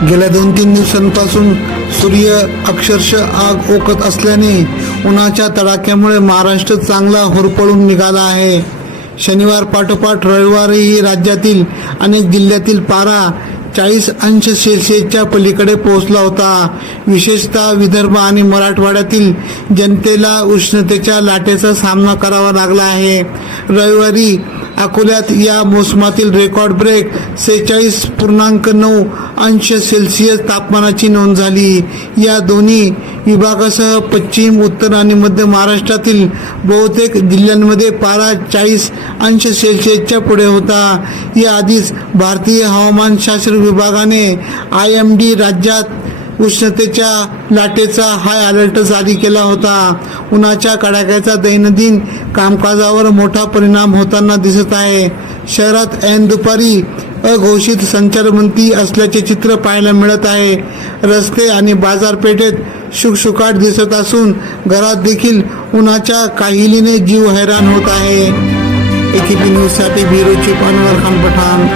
गेल्या 2-3 दिवसांपासून सूर्य अक्षरशः आग ओकत असल्याने उन्हाच्या तडाख्यामुळे महाराष्ट्र चांगला होरपळून निघाला आहे. शनिवार पाठोपाठ रविवारीही राज्यातील अनेक जिल्ह्यातील पारा 40 अंश सेल्सिअसच्या पलीकडे पोहोचला होता. विशेषतः विदर्भ आणि मराठवाड्यातील जनतेला उष्णतेच्या लाटेचा सामना करावा लागला आहे. रविवारी अकोल्यात या मोसमातील रेकॉर्ड ब्रेक 46.9 अंश सेल्सिअस तापमानाची नोंद झाली. या दोन्ही विभागासह पश्चिम, उत्तर आणि मध्य महाराष्ट्रातील बहुतेक जिल्ह्यांमध्ये पारा 40 अंश सेल्सिअसच्या पुढे होता. याआधीच भारतीय हवामानशास्त्र विभागाने IMD राज्यात उष्णतेच्या लाटेचा हाय अलर्ट जारी केला होता. उन्हाच्या कडाक्याचा दैनंदिन कामकाजावर मोठा परिणाम होताना दिसत आहे. शहरात ऐन दुपारी अघोषित संचारबंदी असल्याचे चित्र पाहायला मिळत आहे. रस्ते आणि बाजारपेठेत शुकशुकाट दिसत असून घरात देखील उन्हाच्या काहिलीने जीव हैराण होत आहे. AKP न्यूजसाठी ब्युरो चीफ अनवर खान पठाण.